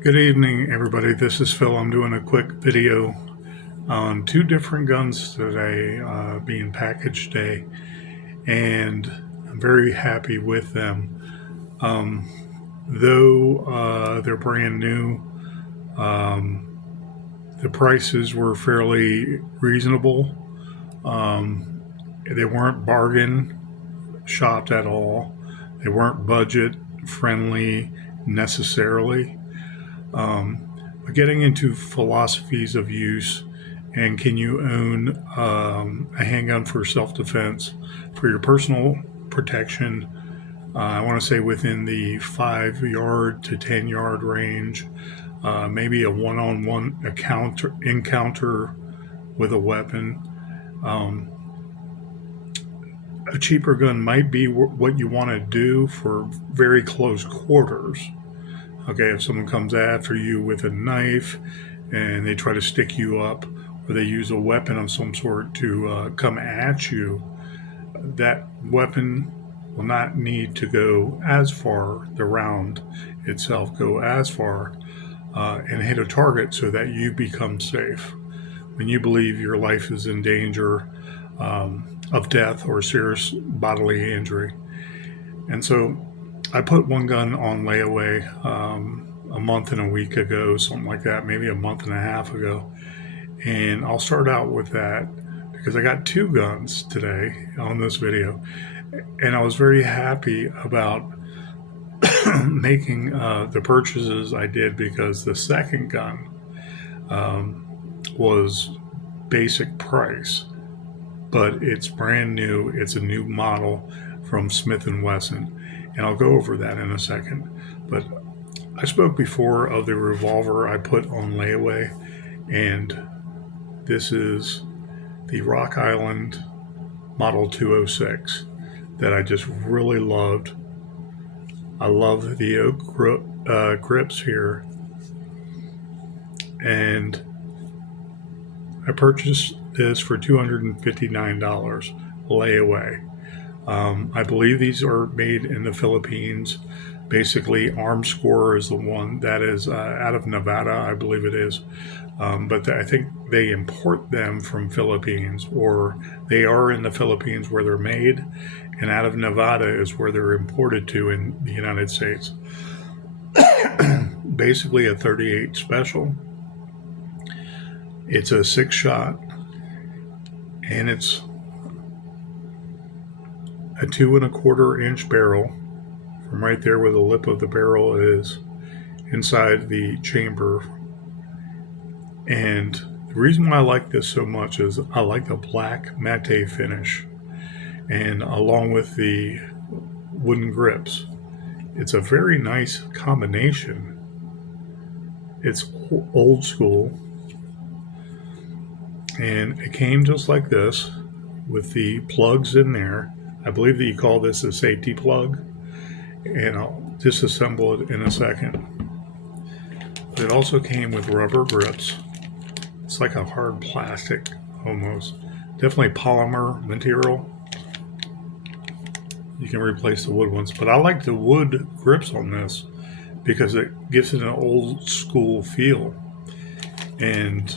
Good evening, everybody. This is Phil. I'm doing a quick video on two different guns today, being package day, and I'm very happy with them. Um, though they're brand new, um, the prices were fairly reasonable. Um, they weren't bargain shopped at all. They weren't budget friendly necessarily. Um, but getting into philosophies of use and can you own a handgun for self-defense, for your personal protection, I want to say within the 5 yard to 10 yard range, maybe a one-on-one encounter with a weapon. Um, a cheaper gun might be what you want to do for very close quarters. Okay, if someone comes after you with a knife and they try to stick you up, or they use a weapon of some sort to come at you, that weapon will not need to go as far, the round itself go as far, and hit a target so that you become safe. When you believe your life is in danger of death or serious bodily injury. And so I put one gun on layaway a month and a week ago, something like that, maybe a month and a half ago. And I'll start out with that because I got two guns today on this video. And I was very happy about making the purchases I did because the second gun was basic price, but it's brand new. It's a new model from Smith & Wesson. And I'll go over that in a second. But I spoke before of the revolver I put on layaway, and this is the Rock Island Model 206 that I just really loved. I love the oak grips here, and I purchased this for $259 layaway. I believe these are made in the Philippines. Basically, Armscore is the one that is out of Nevada, I believe it is. But I think they import them from Philippines, or they are in the Philippines where they're made, and out of Nevada is where they're imported to in the United States. Basically a 38 special. It's a 6-shot, and it's a 2¼ inch barrel from right there where the lip of the barrel is inside the chamber. And the reason why I like this so much is I like the black matte finish, and along with the wooden grips, it's a very nice combination. It's old school, and it came just like this with the plugs in there. I believe that you call this a safety plug, and I'll disassemble it in a second. But it also came with rubber grips. It's like a hard plastic almost. Definitely polymer material. You can replace the wood ones, but I like the wood grips on this because it gives it an old school feel. And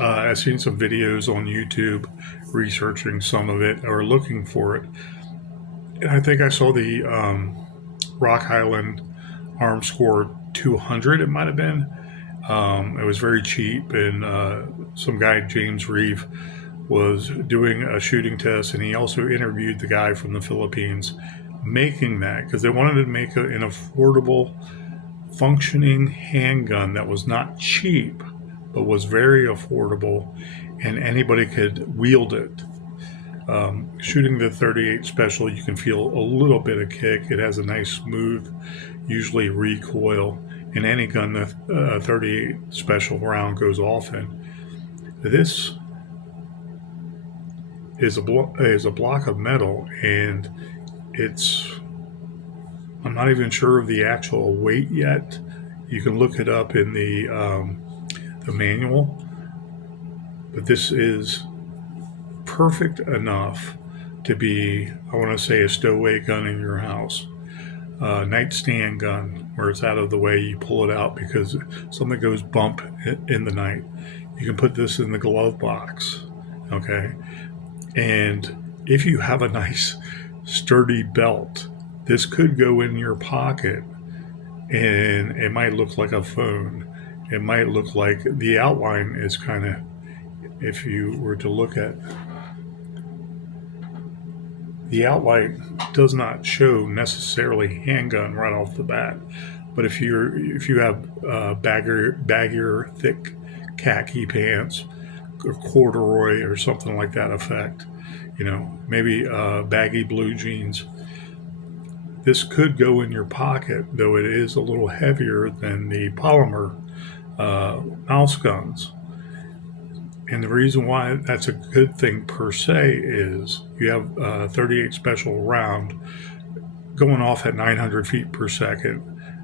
I've seen some videos on YouTube researching some of it or looking for it. And I think I saw the Rock Island Armscore 200, it might have been. It was very cheap, and some guy, James Reeve, was doing a shooting test, and he also interviewed the guy from the Philippines making that because they wanted to make an affordable, functioning handgun that was not cheap, but was very affordable, and anybody could wield it. Shooting the 38 special, you can feel a little bit of kick. It has a nice smooth, usually recoil, and any gun the 38 special round goes off in. This is a block of metal, and I'm not even sure of the actual weight yet. You can look it up in the manual, but this is perfect enough to be, I want to say, a stowaway gun in your house. nightstand gun where it's out of the way. You pull it out because something goes bump in the night. You can put this in the glove box, okay? And if you have a nice sturdy belt, this could go in your pocket, and it might look like a phone. It might look like the outline is kind of, if you were to look at the outline, does not show necessarily handgun right off the bat. But if you have baggier thick khaki pants, or corduroy or something like that effect, maybe baggy blue jeans, this could go in your pocket, though it is a little heavier than the polymer mouse guns. And the reason why that's a good thing per se is you have a 38 special round going off at 900 feet per second,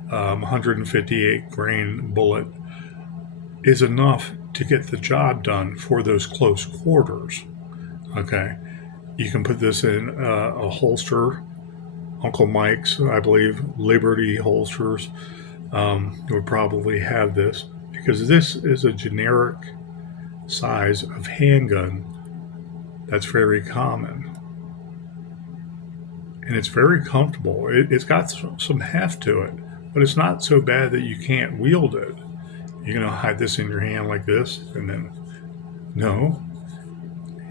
158 grain bullet is enough to get the job done for those close quarters. Okay, you can put this in a holster. Uncle Mike's, I believe, Liberty holsters would probably have this, because this is a generic size of handgun that's very common, and it's very comfortable. It's got some heft to it, but it's not so bad that you can't wield it. You're gonna hide this in your hand like this, and then no,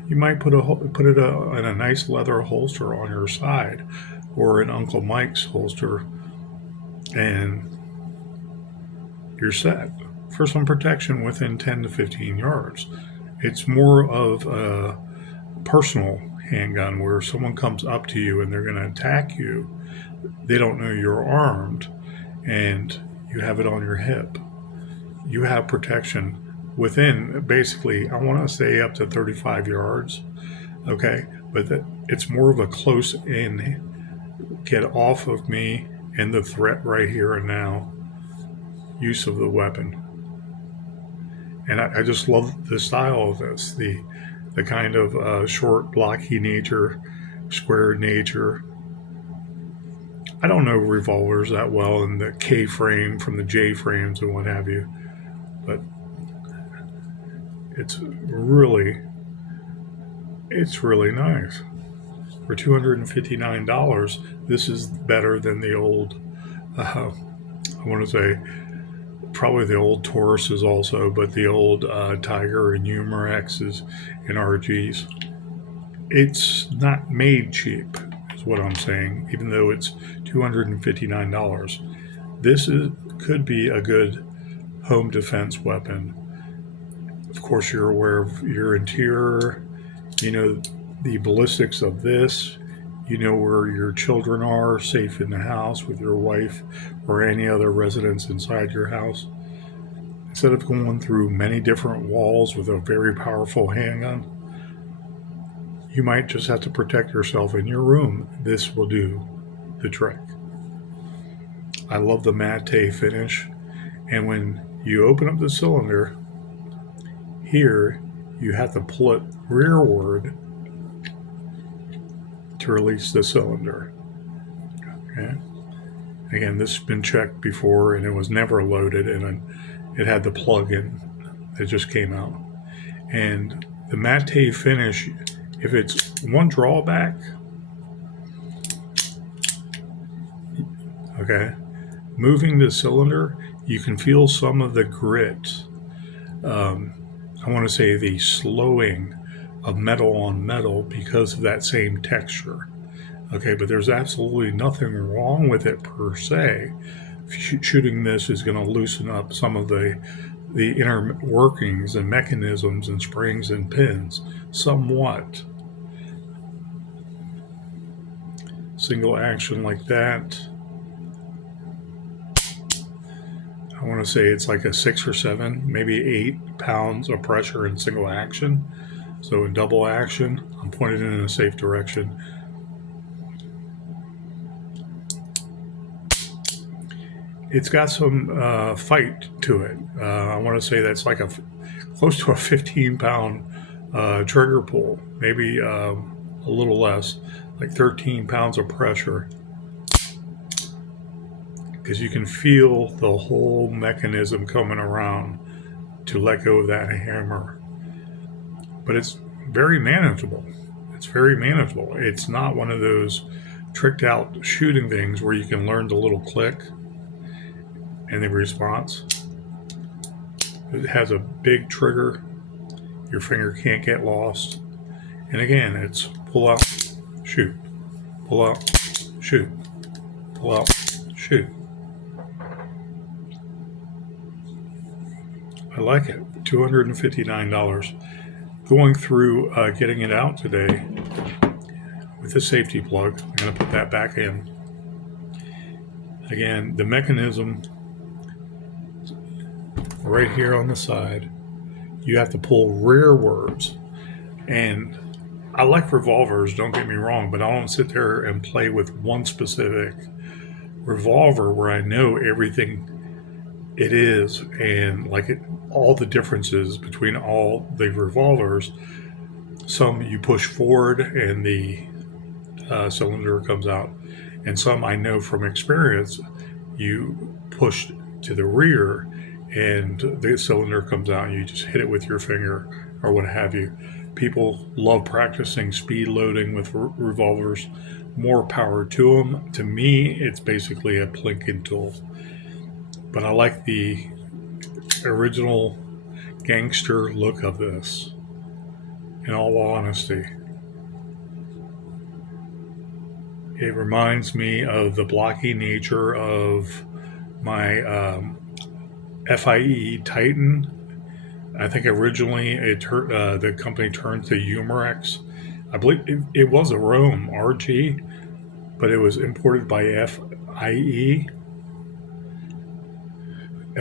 you might put it in a nice leather holster on your side, or an Uncle Mike's holster, and you're set for some protection within 10 to 15 yards. It's more of a personal handgun where someone comes up to you and they're going to attack you. They don't know you're armed, and you have it on your hip. You have protection within, basically, I want to say up to 35 yards. Okay, but it's more of a close in, get off of me and the threat right here and now use of the weapon. And I just love the style of this, the kind of short, blocky nature, square nature. I don't know revolvers that well, and the K frame from the J frames and what have you, but it's really nice. For $259, this is better than the old, I want to say, probably the old Tauruses also, but the old Tiger and Humerexes and RGs. It's not made cheap, is what I'm saying, even though it's $259. This could be a good home defense weapon. Of course, you're aware of your interior, the ballistics of this, where your children are safe in the house with your wife or any other residents inside your house. Instead of going through many different walls with a very powerful handgun, you might just have to protect yourself in your room. This will do the trick. I love the matte finish, and when you open up the cylinder, here you have to pull it rearward to release the cylinder. Okay. Again, this has been checked before, and it was never loaded, and it had the plug-in that just came out. And the matte finish, if it's one drawback, okay, moving the cylinder, you can feel some of the grit. I want to say the slowing of metal on metal because of that same texture. Okay, but there's absolutely nothing wrong with it per se. Shooting this is going to loosen up some of the inner workings and mechanisms and springs and pins somewhat. Single action like that, I want to say it's like a 6 or 7, maybe 8 pounds of pressure in single action. So in double action, I'm pointed in a safe direction. It's got some fight to it. I want to say that's like close to a 15-pound trigger pull, maybe a little less, like 13 pounds of pressure. because you can feel the whole mechanism coming around to let go of that hammer. But it's very manageable. It's very manageable. It's not one of those tricked out shooting things where you can learn the little click and the response. It has a big trigger. Your finger can't get lost. And again, it's pull out, shoot, pull out, shoot, pull out, shoot. I like it. $259. Going through getting it out today with the safety plug. I'm going to put that back in. Again, the mechanism right here on the side, you have to pull rearwards. And I like revolvers, don't get me wrong, but I don't sit there and play with one specific revolver where I know everything it is and all the differences between all the revolvers. Some you push forward and the cylinder comes out, and some I know from experience you push to the rear and the cylinder comes out and you just hit it with your finger or what have you. People love practicing speed loading with revolvers. More power to them. To me, it's basically a plinking tool. But I like the original gangster look of this, in all honesty. It reminds me of the blocky nature of my FIE Titan. I think originally the company turned to Humorex. I believe it was a Rome RG, but it was imported by FIE.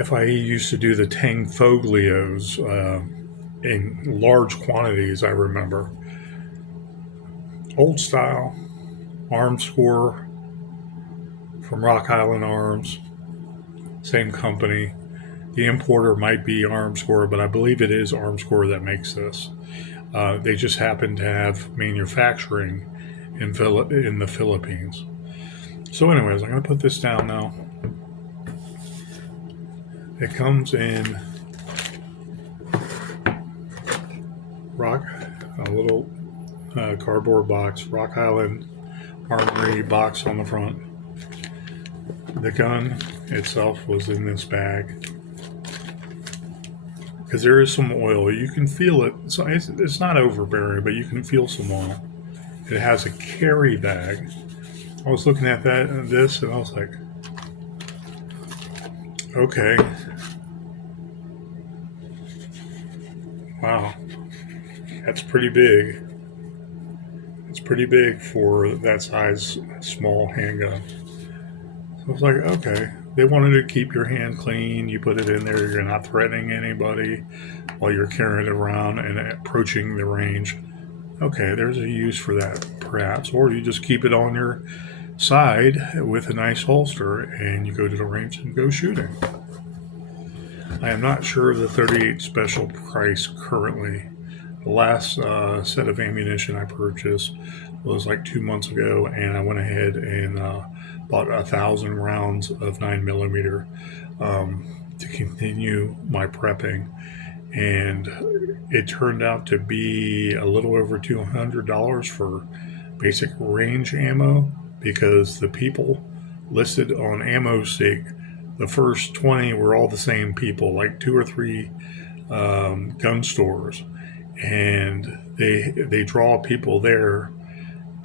FIE used to do the Tang Foglios in large quantities, I remember. Old style, arm score from Rock Island Arms, same company. The importer might be Armscore, but I believe it is Armscore that makes this. They just happen to have manufacturing in the Philippines. So anyways, I'm going to put this down now. It comes in a little cardboard box, Rock Island Armory box on the front. The gun itself was in this bag. Because there is some oil. You can feel it. So it's not overbearing, but you can feel some oil. It has a carry bag. I was looking at this, and I was like, okay. Wow. That's pretty big. It's pretty big for that size small handgun. So I was like, okay. They wanted to keep your hand clean. You put it in there. You're not threatening anybody while you're carrying it around and approaching the range. Okay, there's a use for that, perhaps. Or you just keep it on your side with a nice holster and you go to the range and go shooting. I am not sure of the 38 special price currently. The last set of ammunition I purchased was like 2 months ago, and I went ahead and bought 1,000 rounds of 9mm to continue my prepping, and it turned out to be a little over $200 for basic range ammo, because the people listed on AmmoSeek, the first 20 were all the same people, like 2 or 3 gun stores, and they draw people there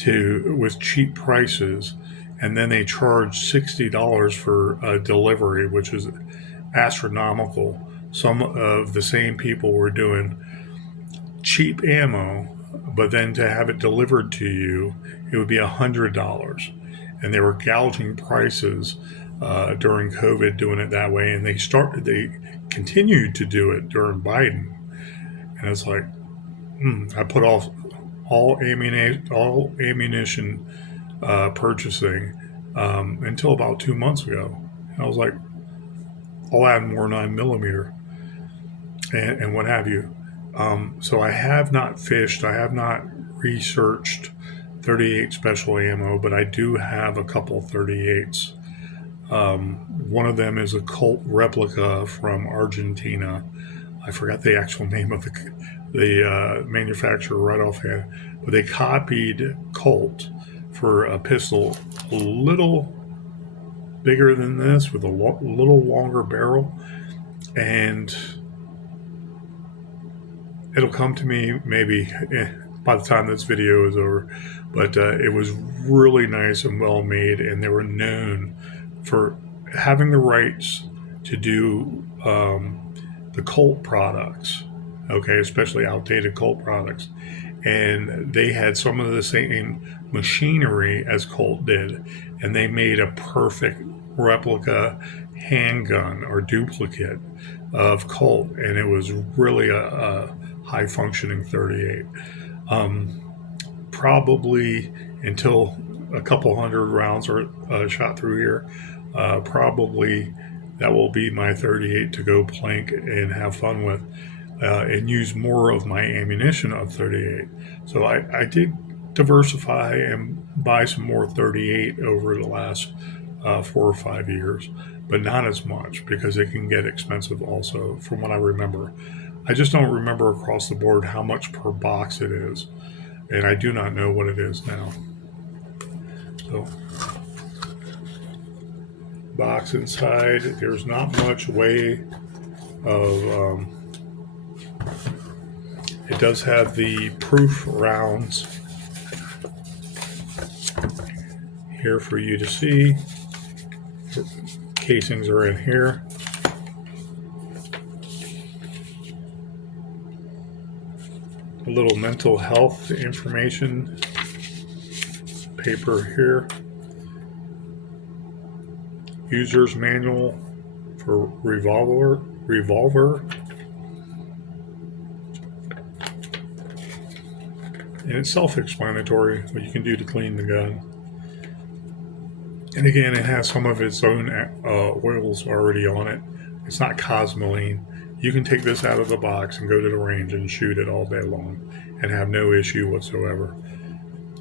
with cheap prices, and then they charge $60 for a delivery, which is astronomical. Some of the same people were doing cheap ammo, but then to have it delivered to you, it would be $100. And they were gouging prices during COVID, doing it that way. And they continued to do it during Biden. And it's like, I put off all ammunition purchasing until about 2 months ago. And I was like, I'll add more 9mm and what have you. So I have not fished. I have not researched 38 special ammo, but I do have a couple 38s One of them is a Colt replica from Argentina. I forgot the actual name of the manufacturer right offhand, but they copied Colt for a pistol a little bigger than this with a little longer barrel, and it'll come to me maybe by the time this video is over. But it was really nice and well made, and they were known for having the rights to do the Colt products, okay, especially outdated Colt products. And they had some of the same machinery as Colt did, and they made a perfect replica handgun or duplicate of Colt, and it was really a high functioning 38. Probably until a couple hundred rounds are shot through here, probably that will be my 38 to go plank and have fun with, and use more of my ammunition of 38. So I did diversify and buy some more 38 over the last 4 or 5 years, but not as much because it can get expensive also, from what I remember. I just don't remember across the board how much per box it is, and I do not know what it is now. So, box inside, there's not much way of, it does have the proof rounds here for you to see. Casings are in here. A little mental health information paper here. User's manual for revolver. And it's self-explanatory what you can do to clean the gun. And again, it has some of its own oils already on it. It's not Cosmoline. You can take this out of the box and go to the range and shoot it all day long and have no issue whatsoever.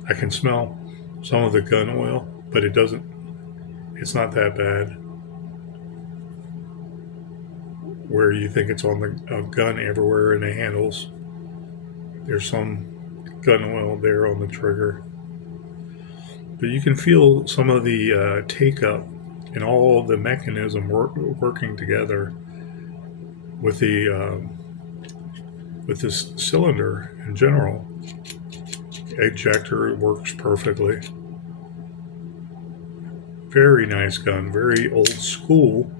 I can smell some of the gun oil, but it's not that bad. Where you think it's on the gun everywhere in the handles, there's some gun oil there on the trigger. But you can feel some of the take-up and all the mechanism working together with this cylinder in general. Ejector works perfectly. Very nice gun, very old school,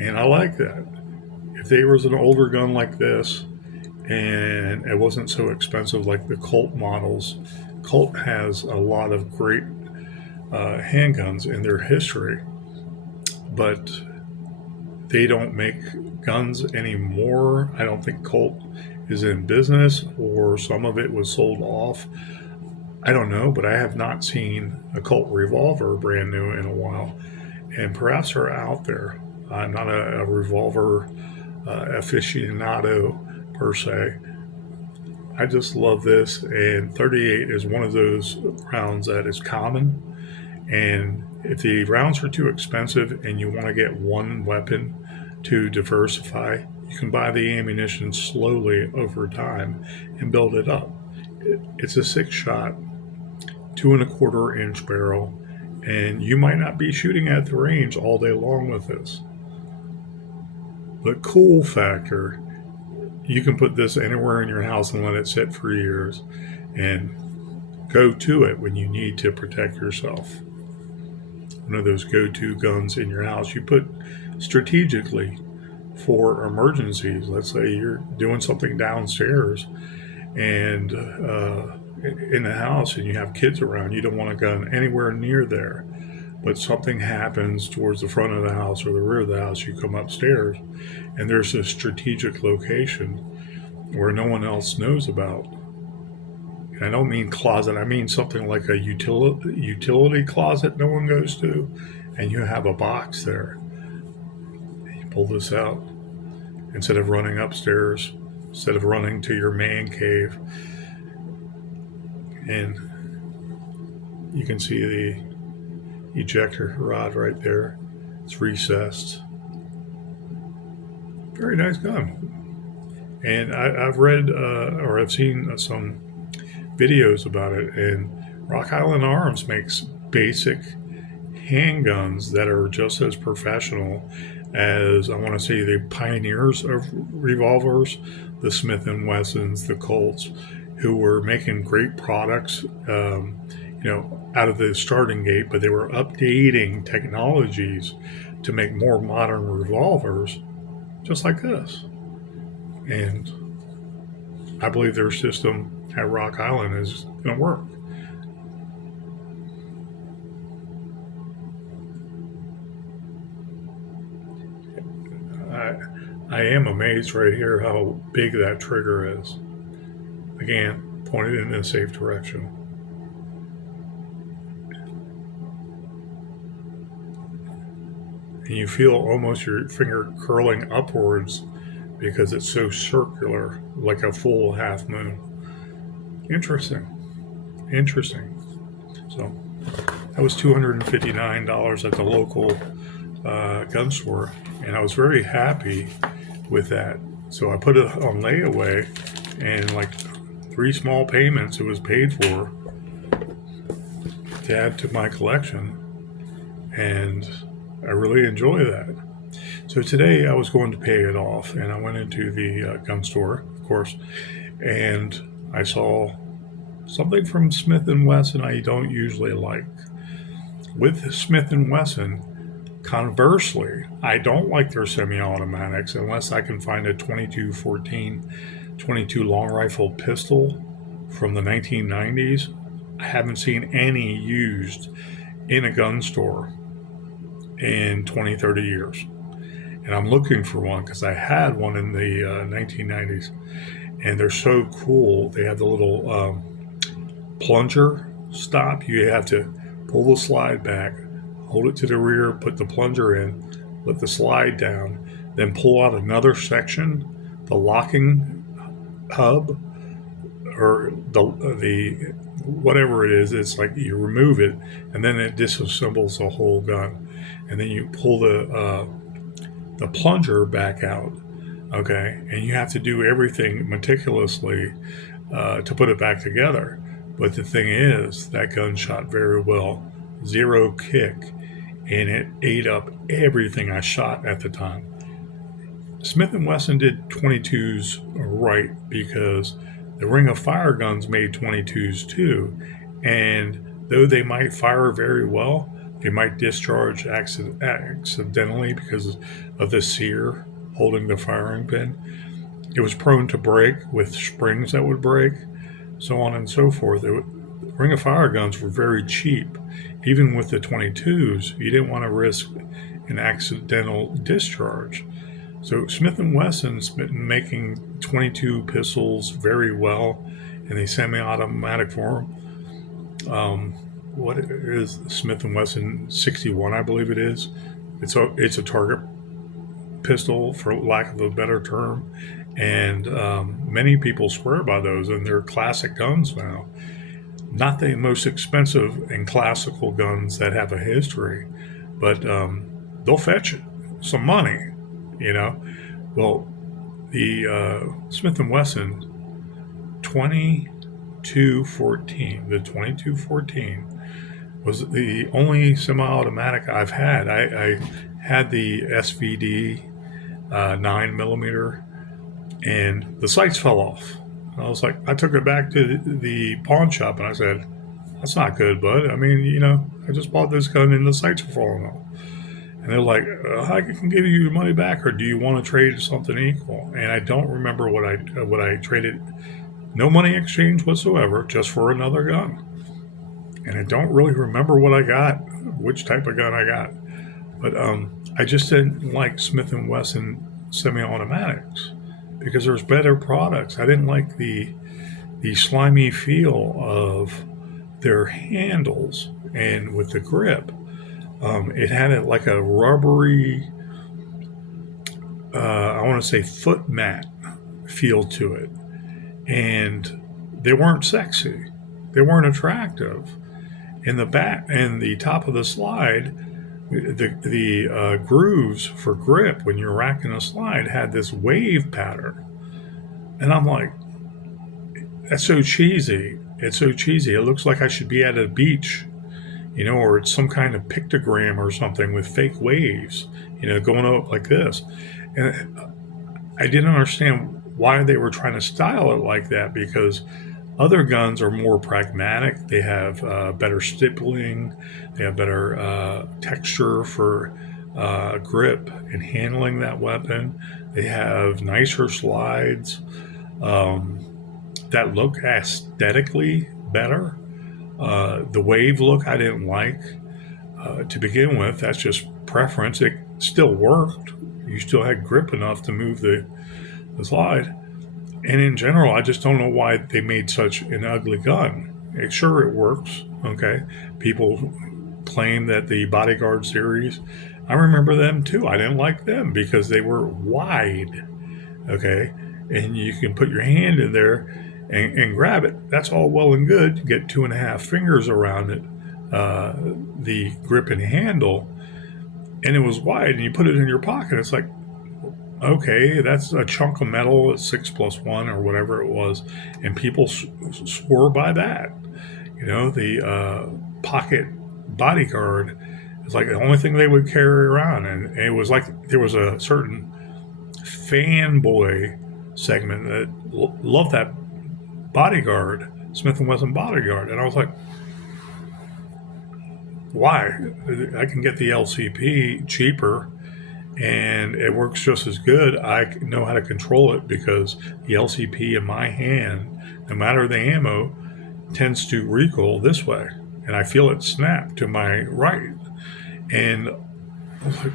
and I like that. If there was an older gun like this and it wasn't so expensive like the Colt models, Colt has a lot of great handguns in their history, but they don't make guns anymore. I don't think Colt is in business, or some of it was sold off. I don't know, but I have not seen a Colt revolver brand new in a while, and perhaps they're out there. I'm not a revolver aficionado per se. I just love this, and 38 is one of those rounds that is common. And if the rounds are too expensive and you want to get one weapon to diversify, you can buy the ammunition slowly over time and build it up. It's a 6-shot, 2¼ inch barrel, and you might not be shooting at the range all day long with this. But cool factor, you can put this anywhere in your house and let it sit for years and go to it when you need to protect yourself. One of those go-to guns in your house you put strategically for emergencies. Let's say you're doing something downstairs and in the house and you have kids around. You don't want a gun anywhere near there, but something happens towards the front of the house or the rear of the house. You come upstairs and there's a strategic location where no one else knows about. I don't mean closet. I mean something like a utility closet no one goes to, and you have a box there. You pull this out instead of running upstairs, instead of running to your man cave, and you can see the ejector rod right there. It's recessed. Very nice gun. And I've read or I've seen some videos about it, and Rock Island Arms makes basic handguns that are just as professional as, I want to say, the pioneers of revolvers, the Smith and Wessons, the Colts, who were making great products, out of the starting gate, but they were updating technologies to make more modern revolvers, just like this. And I believe their system at Rock Island is going to work. I am amazed right here how big that trigger is. Again, pointed in a safe direction. And you feel almost your finger curling upwards because it's so circular, like a full half moon. Interesting. So that was $259 at the local gun store, and I was very happy with that. So I put it on layaway, and like 3 small payments it was paid for to add to my collection, and I really enjoy that. So today I was going to pay it off, and I went into the gun store, of course, and I saw something from Smith & Wesson I don't usually like. With Smith & Wesson, conversely, I don't like their semi-automatics unless I can find a 2214 22 long rifle pistol from the 1990s. I haven't seen any used in a gun store in 20, 30 years. And I'm looking for one because I had one in the 1990s, and they're so cool. They have the little plunger stop. You have to pull the slide back, hold it to the rear, put the plunger in, let the slide down, then pull out another section, the locking hub, or the whatever it is. It's like you remove it, and then it disassembles the whole gun, and then you pull the plunger back out. Okay, and you have to do everything meticulously to put it back together. But the thing is, that gun shot very well, 0 kick, and it ate up everything I shot at the time. Smith & Wesson did 22s right because the Ring of Fire guns made 22s too, and though they might fire very well, they might discharge accidentally because of the sear holding the firing pin. It was prone to break with springs that would break, so on and so forth. Ring of Fire guns were very cheap. Even with the 22s, you didn't want to risk an accidental discharge. So Smith & Wesson's been making 22 pistols very well in a semi-automatic form. What is the Smith & Wesson 61, I believe it is. It's a target pistol, for lack of a better term, and many people swear by those, and they're classic guns now. Not the most expensive and classical guns that have a history, but they'll fetch some money, Well, the Smith & Wesson 2214, the 2214 was the only semi-automatic I've had. I had the SVD 9mm, and the sights fell off. I took it back to the pawn shop, and I said, "That's not good, bud. I mean, I just bought this gun and the sights were falling off." And they're like, "I can give you your money back, or do you want to trade something equal?" And I don't remember what I traded. No money exchange whatsoever, just for another gun. And I don't really remember what I got, which type of gun I got. But I just didn't like Smith & Wesson semi-automatics because there's better products. I didn't like the slimy feel of their handles and with the grip. It had like a rubbery, I want to say foot mat feel to it. And they weren't sexy. They weren't attractive. In the back and the top of the slide, The grooves for grip when you're racking a slide had this wave pattern, and I'm like, that's so cheesy. It's so cheesy. It looks like I should be at a beach, or it's some kind of pictogram or something with fake waves, going up like this. And I didn't understand why they were trying to style it like that, because other guns are more pragmatic. They have better stippling, they have better texture for grip and handling that weapon. They have nicer slides that look aesthetically better. The wave look I didn't like to begin with. That's just preference. It still worked. You still had grip enough to move the slide. And in general, I just don't know why they made such an ugly gun. Sure, it works. Okay. People claim that the Bodyguard series, I remember them too. I didn't like them because they were wide. Okay. And you can put your hand in there and grab it. That's all well and good. You get 2.5 fingers around it, the grip and handle, and it was wide, and you put it in your pocket. It's like, okay, that's a chunk of metal at 6+1 or whatever it was, and people swore by that. The pocket Bodyguard is like the only thing they would carry around, and it was like there was a certain fanboy segment that loved that Bodyguard, Smith & Wesson Bodyguard, and I was like, why? I can get the LCP cheaper, and it works just as good. I know how to control it because the LCP in my hand, no matter the ammo, tends to recoil this way, and I feel it snap to my right. And I was like,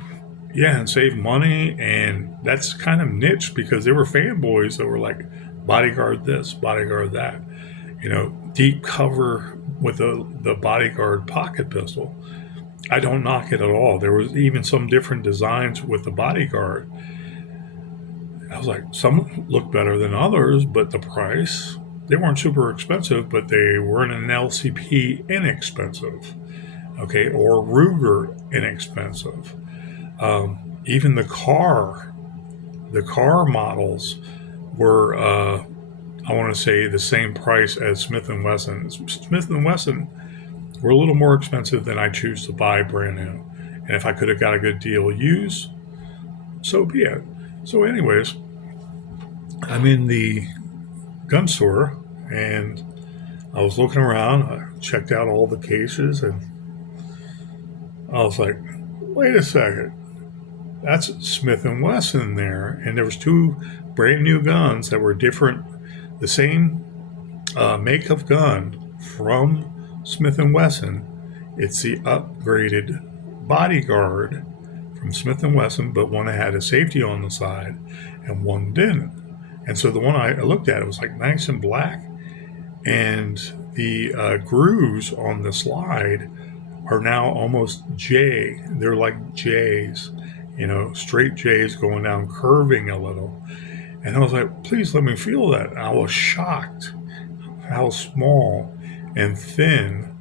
yeah, and save money, and that's kind of niche because there were fanboys that were like, Bodyguard this, Bodyguard that, deep cover with the Bodyguard pocket pistol. I don't knock it at all. There was even some different designs with the Bodyguard. I was like, some look better than others, but the price, they weren't super expensive, but they weren't an LCP inexpensive, okay, or Ruger inexpensive. Even the car models were, I want to say, the same price as Smith & Wesson. Smith & Wesson were a little more expensive than I choose to buy brand new. And if I could have got a good deal used, so be it. So anyways, I'm in the gun store, and I was looking around. I checked out all the cases, and I was like, wait a second. That's Smith & Wesson there. And there was 2 brand new guns that were different, the same make of gun from Smith & Wesson. It's the upgraded Bodyguard from Smith & Wesson, but one had a safety on the side and one didn't. And so the one I looked at, it was like nice and black, and the grooves on the slide are now almost J. They're like J's, straight J's going down, curving a little. And I was like, please let me feel that. And I was shocked how small and thin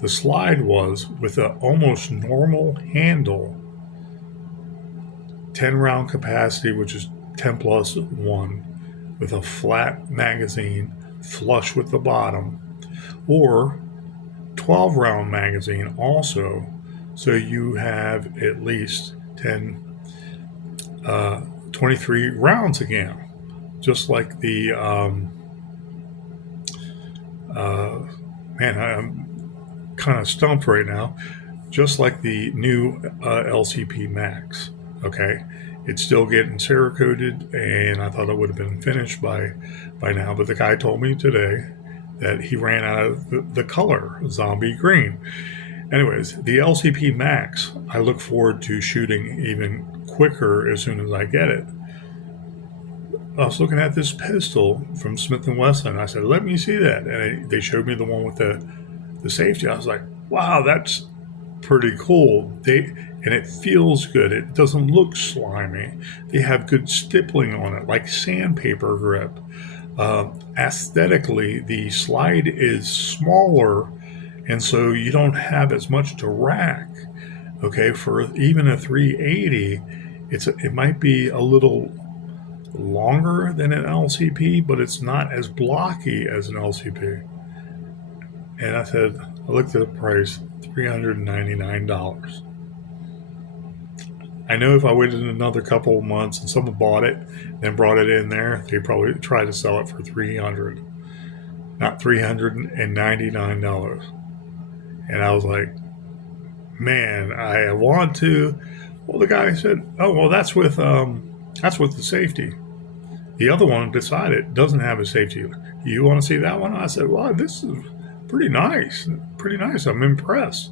the slide was with an almost normal handle, 10 round capacity, which is 10+1, with a flat magazine flush with the bottom, or 12 round magazine also, so you have at least 23 rounds again, just like the I'm kind of stumped right now, just like the new LCP Max. Okay, it's still getting Cerakoted, and I thought it would have been finished by now, but the guy told me today that he ran out of the color zombie green. Anyways, the LCP Max, I look forward to shooting even quicker as soon as I get it. I was looking at this pistol from Smith & Wesson. I said, let me see that. And they showed me the one with the safety. I was like, wow, that's pretty cool. And it feels good. It doesn't look slimy. They have good stippling on it, like sandpaper grip. Aesthetically, the slide is smaller, and so you don't have as much to rack. Okay, for even a 380, it might be a little longer than an LCP, but it's not as blocky as an LCP. And I looked at the price, $399. I know if I waited another couple of months and someone bought it, then brought it in there, they probably try to sell it for $300, not $399. And I was like, man, I want to. Well, the guy said, oh, well, that's with the safety. The other one beside it doesn't have a safety. You want to see that one? I said, well, this is pretty nice. Pretty nice. I'm impressed,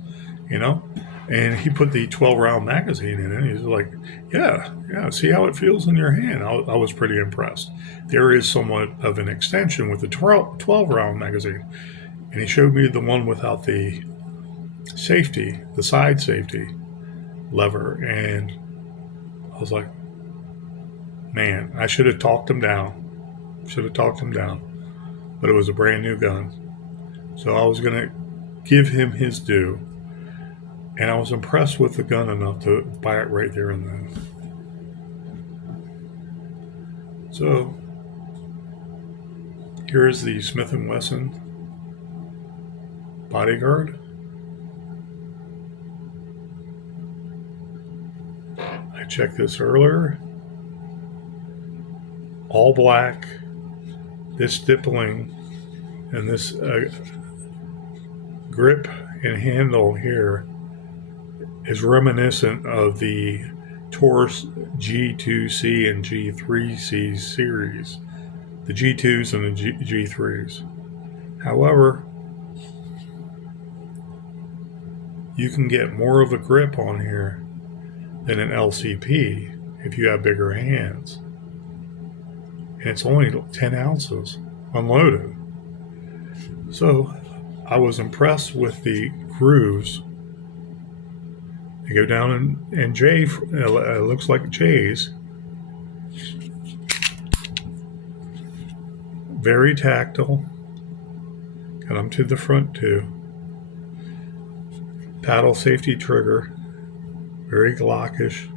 you know? And he put the 12-round magazine in it. He's like, yeah, see how it feels in your hand. I was pretty impressed. There is somewhat of an extension with the 12-round magazine. And he showed me the one without the safety, the side safety lever. And I was like, man, I should have talked him down. But it was a brand new gun. So I was going to give him his due. And I was impressed with the gun enough to buy it right there and then. So here's the Smith & Wesson Bodyguard. I checked this earlier. All black. This stippling and this grip and handle here is reminiscent of the Taurus G2C and G3C series, the G2s and the G3s. However, you can get more of a grip on here than an LCP if you have bigger hands. And it's only 10 ounces unloaded. So I was impressed with the grooves. They go down in J, it looks like J's. Very tactile. Got them to the front too. Paddle safety trigger. Very Glockish.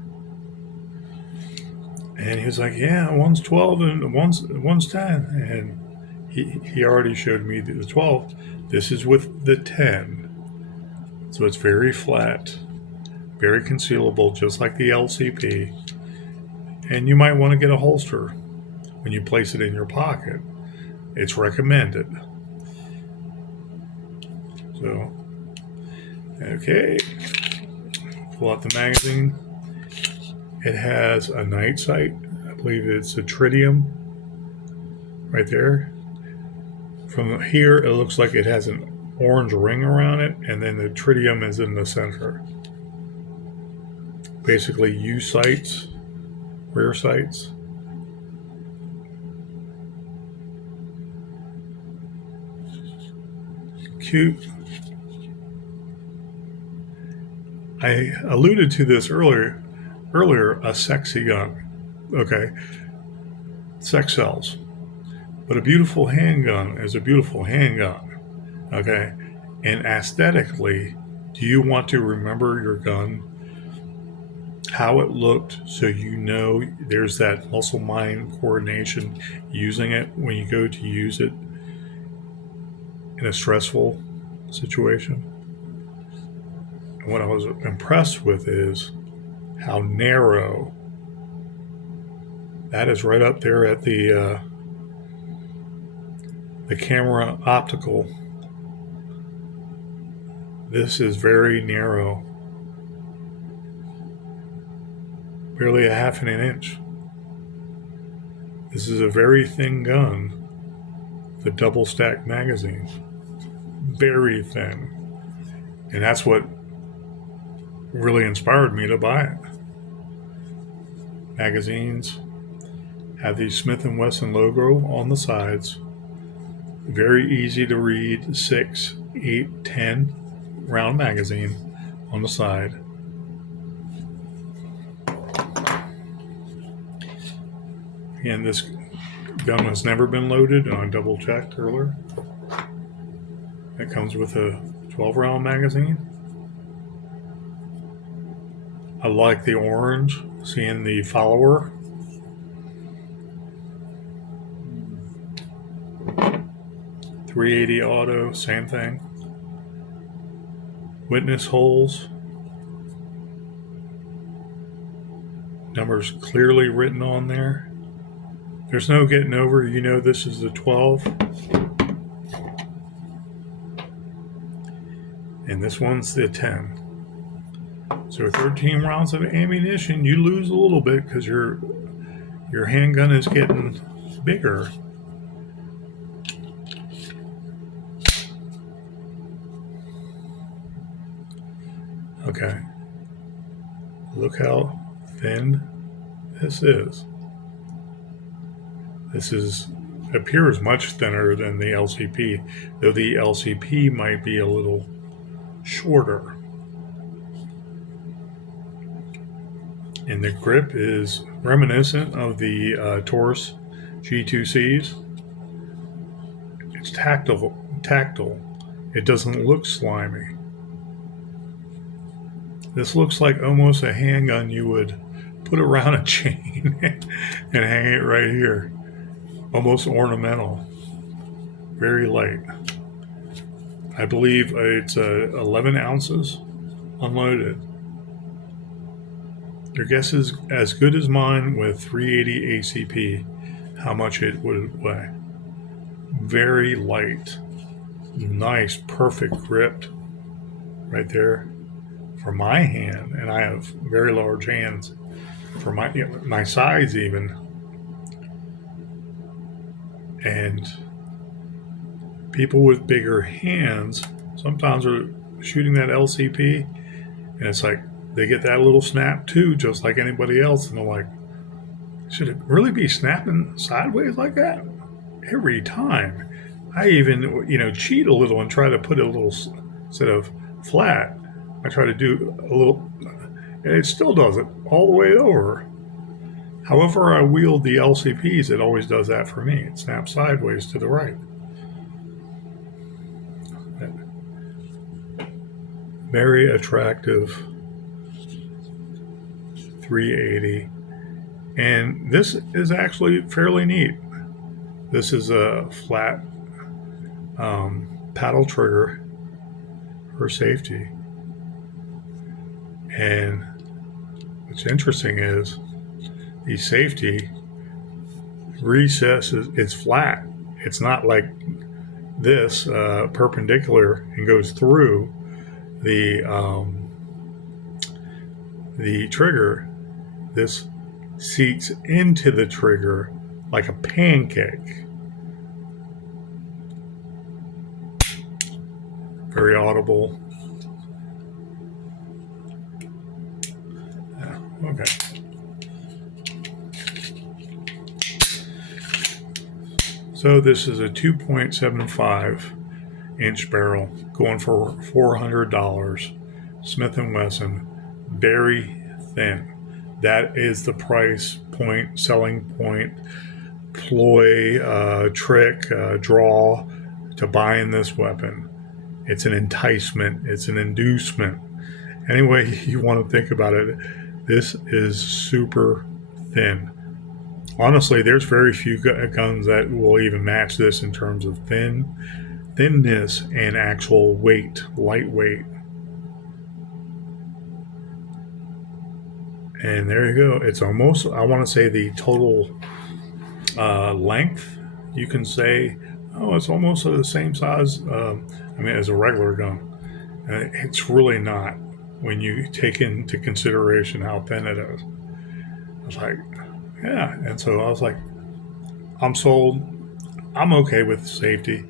And he was like, yeah, one's 12 and one's 10. And he already showed me the 12. This is with the 10. So it's very flat, very concealable, just like the LCP. And you might want to get a holster when you place it in your pocket. It's recommended. So, okay. Pull out the magazine. It has a night sight. I believe it's a tritium right there. From here, it looks like it has an orange ring around it, and then the tritium is in the center. Basically, U sights, rear sights. Cute. I alluded to this earlier, a sexy gun. Okay. Sex sells. But a beautiful handgun is a beautiful handgun. Okay. And aesthetically, do you want to remember your gun, how it looked, so you know there's that muscle mind coordination using it when you go to use it in a stressful situation? And what I was impressed with is how narrow that is, right up there at the camera optical. This is very narrow, barely a half an inch. This is a very thin gun, the double stack magazine, very thin, and that's what really inspired me to buy it. Magazines have the Smith & Wesson logo on the sides. Very easy to read, 6, 8, 10 round magazine on the side. And this gun has never been loaded, and I double checked earlier. It comes with a 12 round magazine. I like the orange, seeing the follower. .380 auto, same thing. Witness holes. Numbers clearly written on there. There's no getting over, you know this is the 12. And this one's the 10. So 13 rounds of ammunition, you lose a little bit because your handgun is getting bigger. Okay. Look how thin this is. This appears much thinner than the LCP, though the LCP might be a little shorter. And the grip is reminiscent of the Taurus G2Cs. It's tactile. It doesn't look slimy. This looks like almost a handgun you would put around a chain and hang it right here. Almost ornamental. Very light. I believe it's 11 ounces unloaded. Your guess is as good as mine with 380 ACP, how much it would weigh. Very light. Nice, perfect grip right there for my hand, and I have very large hands for my size even. And people with bigger hands sometimes are shooting that LCP, and it's like they get that little snap too, just like anybody else, and they're like, should it really be snapping sideways like that every time? I even, cheat a little and try to put it a little, instead of flat, I try to do a little, and it still does it all the way over. However I wield the LCPs, it always does that for me. It snaps sideways to the right. Very attractive 380. And this is actually fairly neat. This is a flat paddle trigger for safety. And what's interesting is the safety recess is flat. It's not like this perpendicular and goes through the trigger. This seats into the trigger like a pancake. Very audible. Yeah, okay. So this is a 2.75 inch barrel going for $400. Smith & Wesson, very thin. That is the price point, selling point, ploy, trick, draw to buying this weapon. It's an enticement. It's an inducement. Any way you want to think about it, this is super thin. Honestly, there's very few guns that will even match this in terms of thinness and actual weight, lightweight. And there you go. It's almost, I want to say the total length, you can say, oh, it's almost the same size, as a regular gun. It's really not when you take into consideration how thin it is. I was like, yeah. And so I was like, I'm sold. I'm okay with safety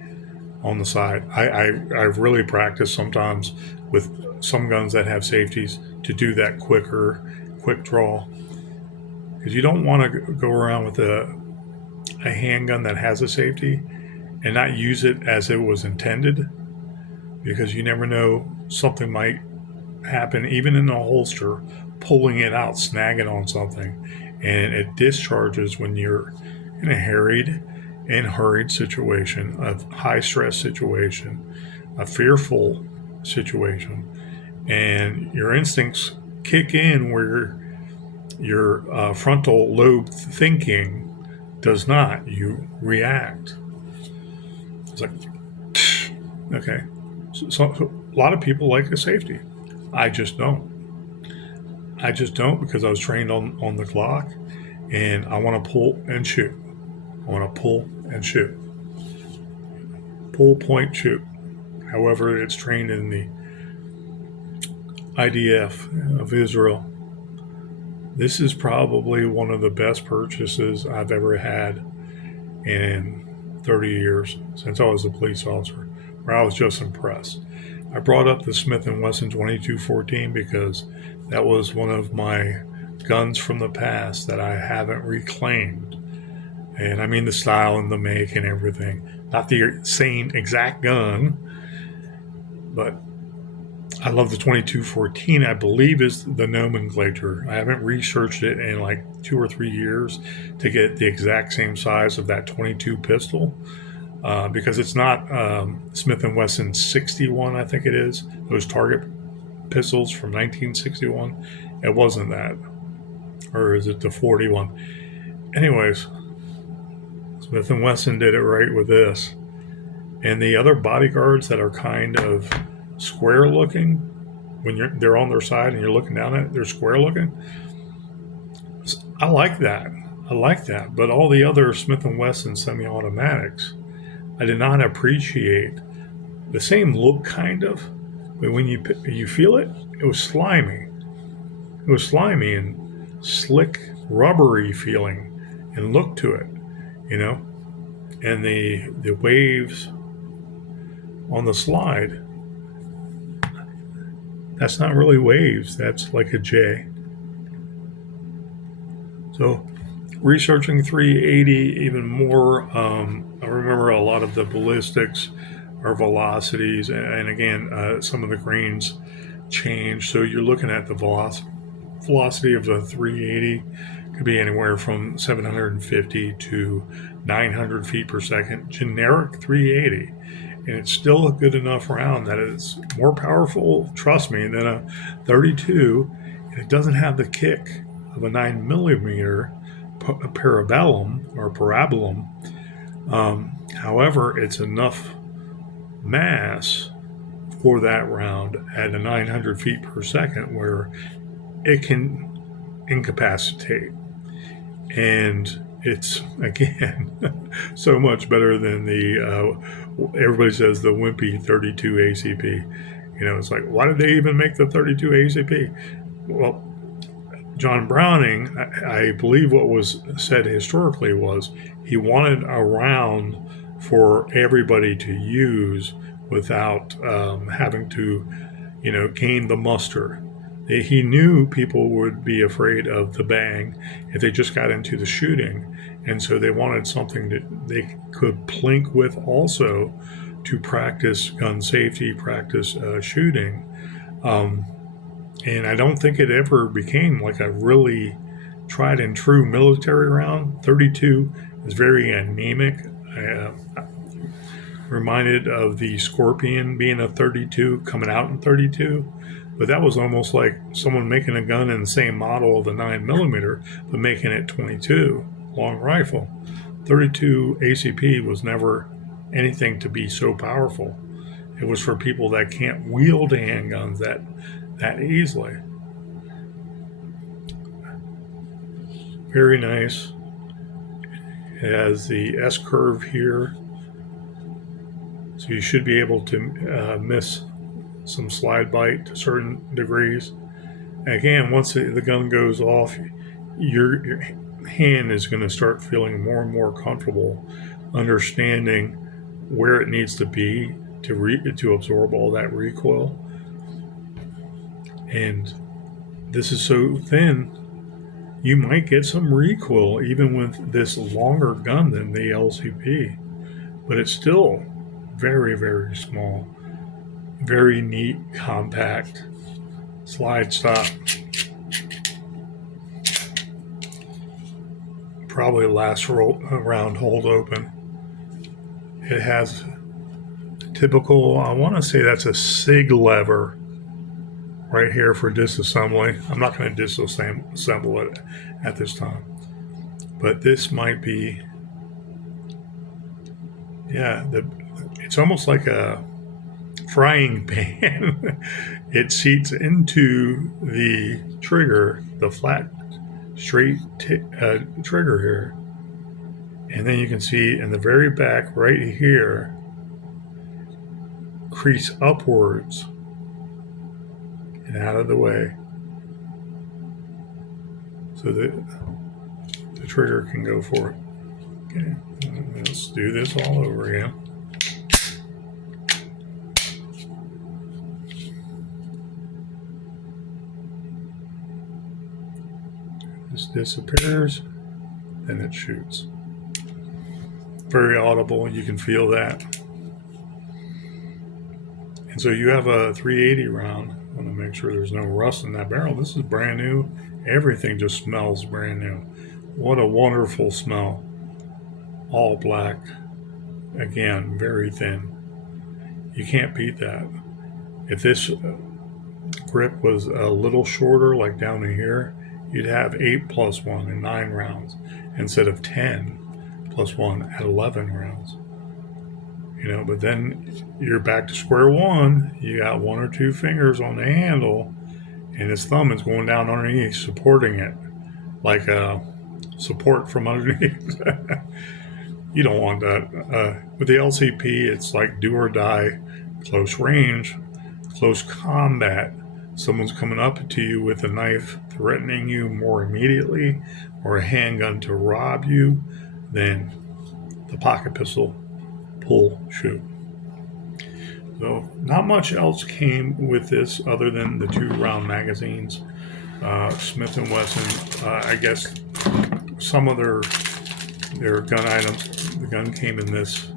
on the side. I've really practiced sometimes with some guns that have safeties to do that quick draw, because you don't want to go around with a handgun that has a safety and not use it as it was intended, because you never know, something might happen even in the holster, pulling it out, snagging on something, and it discharges when you're in a hurried situation, a high stress situation, a fearful situation, and your instincts kick in where your frontal lobe thinking does not. You react. It's like, okay. So a lot of people like a safety. I just don't. I just don't, because I was trained on the clock, and I want to pull and shoot. I want to pull and shoot. Pull, point, shoot. However, it's trained in the IDF of Israel. This is probably one of the best purchases I've ever had in 30 years since I was a police officer, where I was just impressed. I brought up the Smith & Wesson 2214 because that was one of my guns from the past that I haven't reclaimed. And I mean the style and the make and everything. Not the same exact gun, but I love the 2214, I believe is the nomenclature. I haven't researched it in like 2 or 3 years to get the exact same size of that 22 pistol, because it's not Smith & Wesson 61, I think it is, those target pistols from 1961. It wasn't that. Or is it the 41? Anyways, Smith & Wesson did it right with this. And the other bodyguards that are kind of square looking, when they're on their side and you're looking down at it, they're square looking. I like that. But all the other Smith & Wesson semi-automatics, I did not appreciate. The same look, kind of, but when you feel it, it was slimy. It was slimy and slick, rubbery feeling and look to it, And the waves on the slide, that's not really waves, that's like a J. So researching 380 even more, I remember a lot of the ballistics or velocities, and again, some of the grains change. So you're looking at the velocity of the 380 could be anywhere from 750 to 900 feet per second, generic 380. And it's still a good enough round that it's more powerful, trust me, than a 32. And it doesn't have the kick of a 9mm parabolum. However, it's enough mass for that round at a 900 feet per second where it can incapacitate. And it's, again, so much better than the, everybody says the wimpy 32 ACP. It's like, why did they even make the 32 ACP? Well, John Browning, I believe what was said historically was he wanted a round for everybody to use without having to, gain the muster. He knew people would be afraid of the bang if they just got into the shooting. And so they wanted something that they could plink with also to practice gun safety, practice shooting. And I don't think it ever became like a really tried and true military round. 32 is very anemic. Reminded of the Scorpion being a 32, coming out in 32. But that was almost like someone making a gun in the same model of the 9mm, but making it 22, long rifle. 32 ACP was never anything to be so powerful. It was for people that can't wield handguns that easily. Very nice. It has the S curve here, so you should be able to miss some slide bite to certain degrees. And again, once the gun goes off, your hand is going to start feeling more and more comfortable, understanding where it needs to be to absorb all that recoil. And this is so thin, you might get some recoil even with this longer gun than the LCP, but it's still very, very small. Very neat, compact slide stop. Probably last round hold open. It has typical, I want to say that's a SIG lever right here for disassembly. I'm not going to disassemble it at this time, but this might be, yeah, it's almost like a frying pan. It seats into the trigger, the flat, straight trigger here. And then you can see in the very back right here, crease upwards and out of the way so that the trigger can go forward. Okay, let's do this all over again. This disappears, then it shoots. Very audible, you can feel that. And so you have a 380 round. I want to make sure there's no rust in that barrel. This is brand new. Everything just smells brand new. What a wonderful smell. All black. Again, very thin. You can't beat that. If this grip was a little shorter, like down to here, you'd have 8 plus 1 and 9 rounds instead of 10 plus 1 at 11 rounds. You know, but then you're back to square one. You got 1 or 2 fingers on the handle, and his thumb is going down underneath, supporting it like a support from underneath. You don't want that. With the LCP, it's like do or die, close range, close combat. Someone's coming up to you with a knife, threatening you more immediately, or a handgun to rob you, than the pocket pistol, pull, shoot. So not much else came with this other than the 2-round magazines. Smith & Wesson, I guess some of their gun items, the gun came in this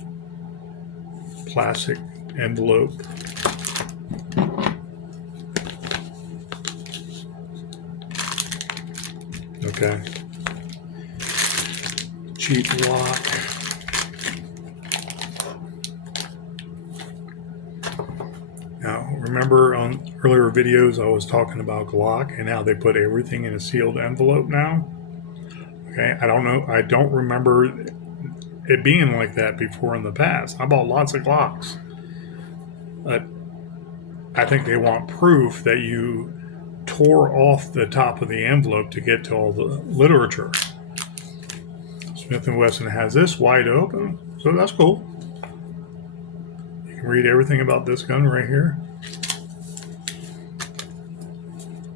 plastic envelope. Okay. Cheap lock. Now, remember on earlier videos I was talking about Glock and how they put everything in a sealed envelope now? Okay, I don't know. I don't remember it being like that before in the past. I bought lots of Glocks. But I think they want proof that you tore off the top of the envelope to get to all the literature. Smith & Wesson has this wide open, so that's cool. You can read everything about this gun right here.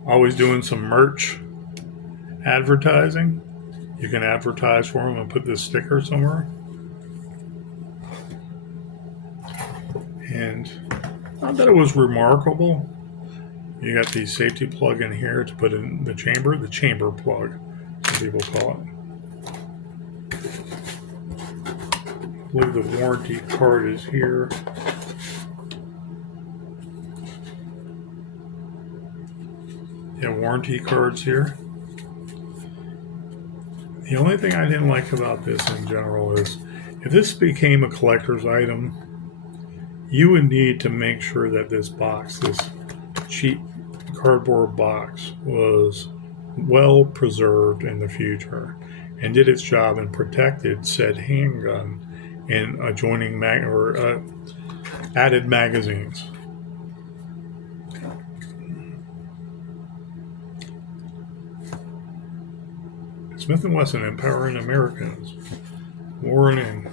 Always doing some merch advertising. You can advertise for them and put this sticker somewhere. And not that it was remarkable. You got the safety plug in here to put in the chamber plug, some people call it. I believe the warranty card is here. Yeah, warranty cards here. The only thing I didn't like about this in general is if this became a collector's item, you would need to make sure that this box, this cheap cardboard box, was well preserved in the future and did its job and protected said handgun and adjoining added magazines. Smith & Wesson, empowering Americans. Warning.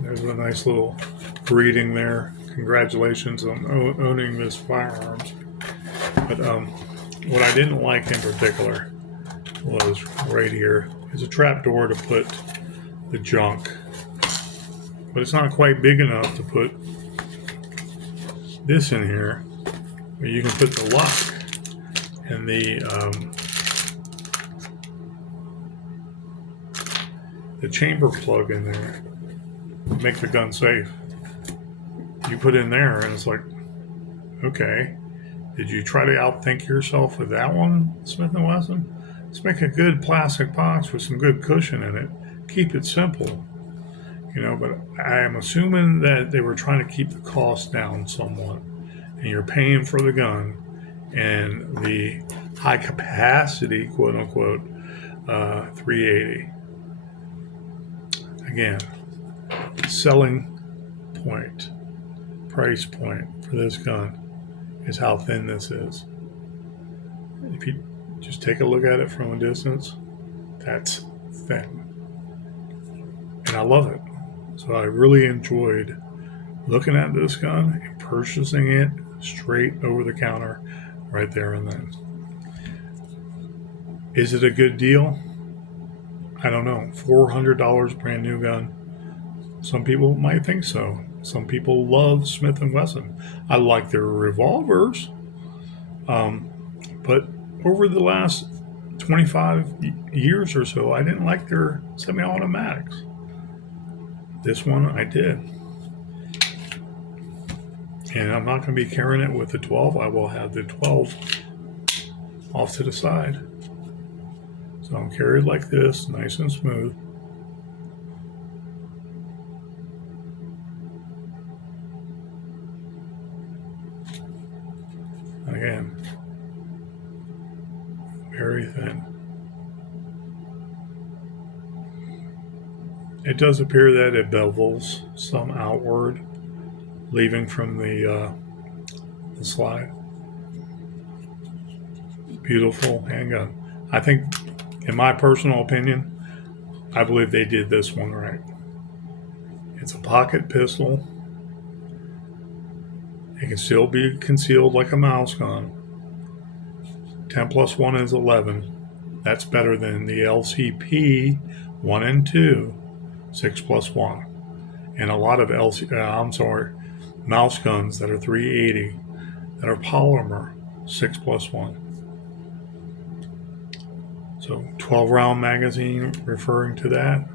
There's a nice little greeting there. Congratulations on owning this firearms. But what I didn't like in particular was right here. There's a trap door to put the junk, but it's not quite big enough to put this in here. But you can put the lock and the chamber plug in there. Make the gun safe. You put in there and it's like, okay, did you try to outthink yourself with that one, Smith & Wesson? Let's make a good plastic box with some good cushion in it. Keep it simple, you know, but I am assuming that they were trying to keep the cost down somewhat. and you're paying for the gun and the high capacity, quote unquote, 380. Again, selling point, price point for this gun is how thin this is. If you just take a look at it from a distance, that's thin. And I love it. So I really enjoyed looking at this gun and purchasing it straight over the counter right there and then. Is it a good deal? I don't know. $400 brand new gun. Some people might think so. Some people love Smith & Wesson. I like their revolvers. But over the last 25 years or so, I didn't like their semi-automatics. This one I did. And I'm not going to be carrying it with the 12. I will have the 12 off to the side. So I'm carried like this, nice and smooth. Again, very thin. It does appear that it bevels some outward, leaving from the slide. Beautiful handgun. I think, in my personal opinion, I believe they did this one right. It's a pocket pistol. It can still be concealed like a mouse gun. 10 plus 1 is 11. That's better than the LCP 1 and 2, 6 plus 1. And a lot of mouse guns that are 380 that are polymer, 6 plus 1. So 12 round magazine referring to that.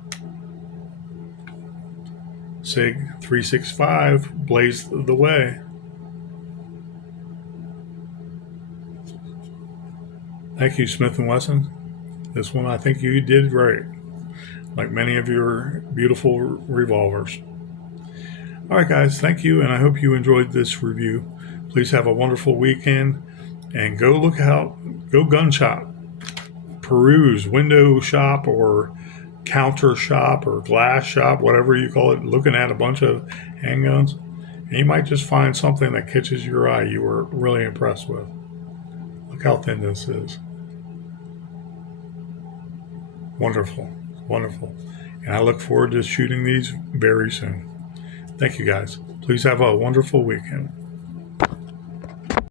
SIG 365 blazed the way. Thank you, Smith & Wesson. This one I think you did great, like many of your beautiful revolvers. All right, guys, thank you, and I hope you enjoyed this review. Please have a wonderful weekend, and go look out, go gun shop, peruse, window shop, or counter shop, or glass shop, whatever you call it, looking at a bunch of handguns, and you might just find something that catches your eye you were really impressed with. Look how thin this is. Wonderful, wonderful. And I look forward to shooting these very soon. Thank you, guys. Please have a wonderful weekend.